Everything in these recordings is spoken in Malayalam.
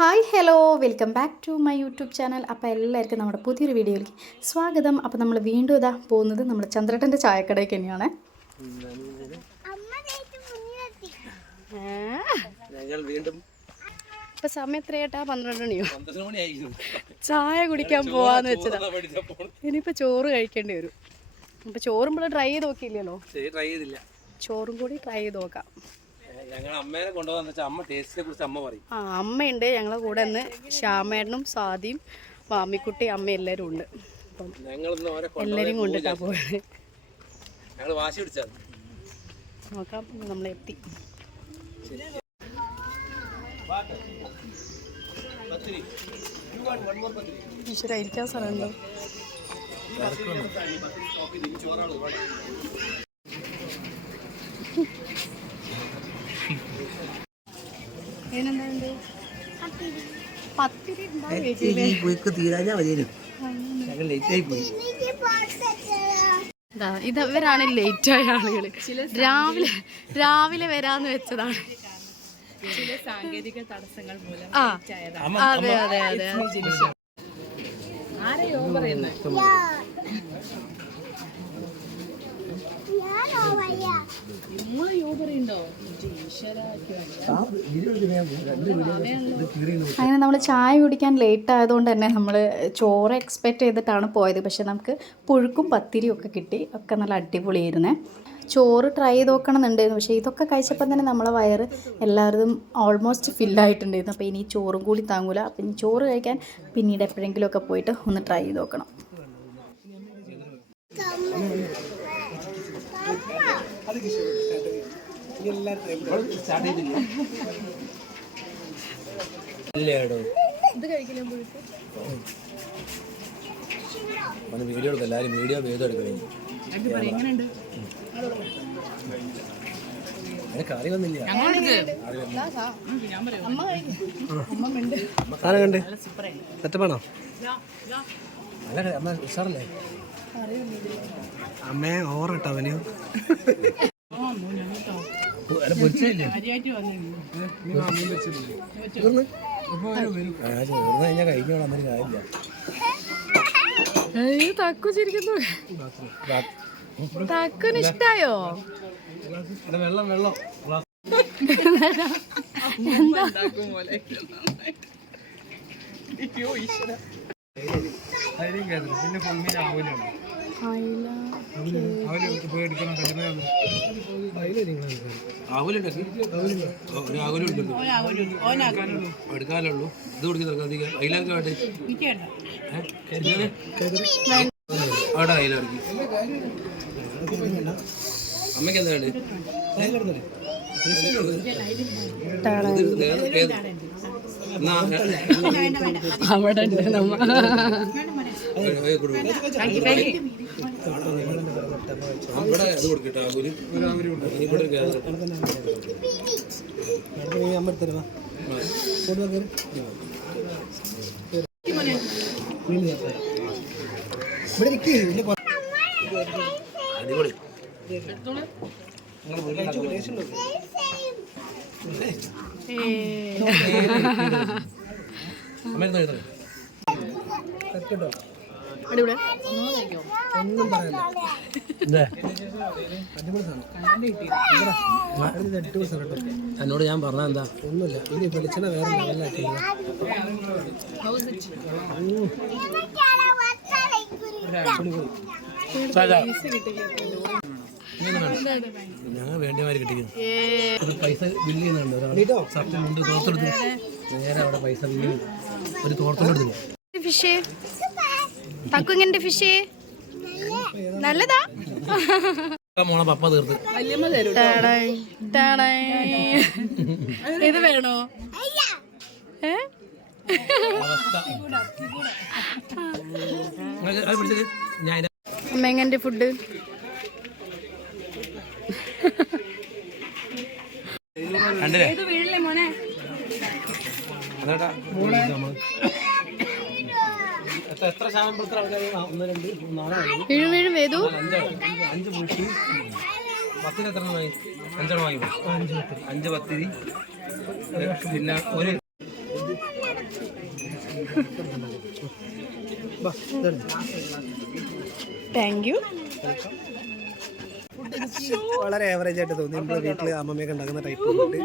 Hi hello welcome back to my YouTube channel. അപ്പോൾ എല്ലാവർക്കും നമ്മുടെ പുതിയൊരു വീഡിയോയിലേക്ക് സ്വാഗതം. അപ്പോൾ നമ്മൾ വീണ്ടും ഇതാ പോകുന്നത് നമ്മുടെ ചന്ദ്രേട്ടൻ്റെ ചായക്കടയ്ക്ക് തന്നെയാണ്. ഇപ്പം സമയം എത്രയായിട്ടാ? 12 മണിയോ? ചായ കുടിക്കാൻ പോവാന്ന് വെച്ചതാ. ഇനിയിപ്പോൾ ചോറ് കഴിക്കേണ്ടി വരും. അപ്പോൾ ചോറും നമ്മൾ ട്രൈ ചെയ്ത് നോക്കിയില്ലല്ലോ. ചോറും കൂടി ട്രൈ ചെയ്ത് നോക്കാം. അമ്മയുണ്ട് ഞങ്ങളെ കൂടെ ഇന്ന്. ശ്യാമേട്ടനും സാദിയും മാമിക്കുട്ടി അമ്മ എല്ലാവരും ഉണ്ട്. അപ്പം എല്ലാവരും കൊണ്ടിട്ടാ പോയത്. നോക്കാം, നമ്മളെത്തി. ഈശ്വര ഇരിക്കാൻ സ്ഥലമുണ്ടോ? ഇതവരാണ് ലേറ്റായ ആളുകള്. രാവിലെ വരാന്ന് വെച്ചതാണ്. ചില സാങ്കേതിക തടസ്സങ്ങൾ മൂലം. അതെ അതെ അതെ. ആരെയോ പറയുന്നത് അങ്ങനെ നമ്മൾ ചായ കുടിക്കാൻ ലേറ്റ് ആയതുകൊണ്ട് തന്നെ നമ്മൾ ചോറ് എക്സ്പെക്റ്റ് ചെയ്തിട്ടാണ് പോയത്. പക്ഷെ നമുക്ക് പുഴുക്കും പത്തിരിയും ഒക്കെ കിട്ടി. ഒക്കെ നല്ല അടിപൊളിയായിരുന്നേ. ചോറ് ട്രൈ ചെയ്ത് നോക്കണമെന്നുണ്ടായിരുന്നു. പക്ഷേ ഇതൊക്കെ കഴിച്ചപ്പോൾ തന്നെ നമ്മളെ വയറ് എല്ലാവരും ഓൾമോസ്റ്റ് ഫില്ലായിട്ടുണ്ടായിരുന്നു. അപ്പോൾ ഇനി ചോറും കൂടി താങ്ങൂല. അപ്പം ഇനി ചോറ് കഴിക്കാൻ പിന്നീട് എപ്പോഴെങ്കിലുമൊക്കെ പോയിട്ട് ഒന്ന് ട്രൈ ചെയ്ത് നോക്കണം. വീഡിയോ എടുക്കാം. എല്ലാവരും വീഡിയോ എടുക്കണേ. കറി വന്നില്ല. സെറ്റപ്പാണോ? നല്ല അമ്മ ഉഷാറല്ലേ? അമ്മേ ഓവറിട്ടോ അവന്. കഴിഞ്ഞാൽ കഴിഞ്ഞോളാം. അന്നൊരു കാര്യമില്ല. തക്കുന് ഇഷ്ടായോ? വെള്ളം വെള്ളം പിന്നെ പൊങ്ങിന് ആവൂലാണ്. എടുക്കാനുള്ളൂ. ഇത് കുടിക്കുന്ന അയിലൊക്കെ വേണ്ടേ? അവിടെ അയിലിറക്കി. അമ്മയ്ക്ക് എന്താ വേണ്ടത്? അവിടെ അടിപൊളി. ഒന്നും പറയണ്ട. എന്നോട് ഞാൻ പറഞ്ഞ എന്താ? ഒന്നുമില്ല. ഇനി വെളിച്ചെണ്ണ വേറെ ലെവലാക്കി. ഞങ്ങൾ വേണ്ടിയമാര് കിട്ടിക്കുന്നു. പൈസ ബില്ല് ചെയ്യുന്നുണ്ട് ഒരാൾ. സത്യം കൊണ്ട് തോർത്തെടുത്ത് നേരെ അവിടെ പൈസ ബില്ല് ഒരു തോർത്തെടുത്തില്ല. ഫിഷ് തക്കുങ്ങന്റെ ഫിഷ് നല്ലതാ. മോളെ പപ്പ തീർത്ത്. ഇത് വേണോ? അമ്മ ഫുഡ് മോനെ. എത്ര ശതമാനം? 1 2 3 വീഴും വേദു 5 പൂട്ടി. പത്തിന് എത്ര വാങ്ങി? 5 വാങ്ങി. 5 പത്തിരി. പിന്നെ ഒരു താങ്ക് യു. വളരെ ആവറേജ് ആയിട്ട് തോന്നി. നമ്മുടെ വീട്ടിൽ അമ്മമ്മയൊക്കെ ഉണ്ടാക്കുന്ന ടൈപ്പ് ഫുഡ്.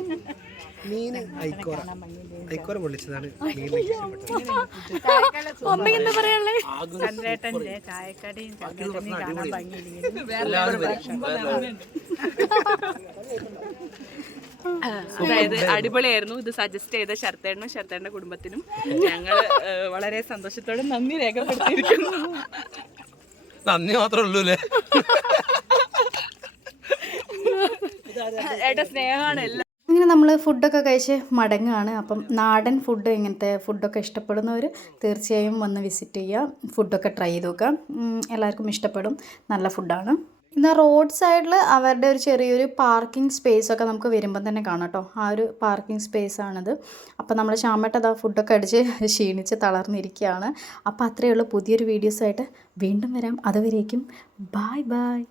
മീൻ ഐക്കോറ പൊള്ളിച്ചതാണ് മീൻ എന്താ പറയാനുള്ളത്? ചന്ദ്രേട്ടൻ്റെ ചായക്കടയും ചന്ദ്രേട്ടനെയും കാണാൻ ഭംഗിയില്ല. അതായത് അടിപൊളിയായിരുന്നു. ഇത് സജസ്റ്റ് ചെയ്ത ശരത്തേട്ടനും ശരത്തേട്ടൻ്റെ കുടുംബത്തിനും ഞങ്ങൾ വളരെ സന്തോഷത്തോടെ നന്ദി രേഖപ്പെടുത്തിയിരിക്കുന്നു. നന്ദി മാത്രമേ ഉള്ളൂ അല്ലേ? ഏട്ടാ സ്നേഹമാണ് എല്ലാം. ഇങ്ങനെ നമ്മൾ ഫുഡൊക്കെ കഴിച്ച് മടങ്ങുകയാണ്. അപ്പം നാടൻ ഫുഡ്, ഇങ്ങനത്തെ ഫുഡൊക്കെ ഇഷ്ടപ്പെടുന്നവർ തീർച്ചയായും വന്ന് വിസിറ്റ് ചെയ്യുക, ഫുഡൊക്കെ ട്രൈ ചെയ്ത് നോക്കുക. എല്ലാവർക്കും ഇഷ്ടപ്പെടും, നല്ല ഫുഡാണ്. ഇന്ന് റോഡ് സൈഡിൽ അവരുടെ ഒരു ചെറിയൊരു പാർക്കിംഗ് സ്പേസൊക്കെ നമുക്ക് വരുമ്പം തന്നെ കാണാം കേട്ടോ. ആ ഒരു പാർക്കിംഗ് സ്പേസാണിത്. അപ്പോൾ നമ്മൾ ശ്യാമേട്ട ഫുഡൊക്കെ അടിച്ച് ക്ഷീണിച്ച് തളർന്നിരിക്കുകയാണ്. അപ്പോൾ അത്രയേ ഉള്ളൂ. പുതിയൊരു വീഡിയോസായിട്ട് വീണ്ടും വരാം. അതുവരേക്കും ബായ് ബായ്.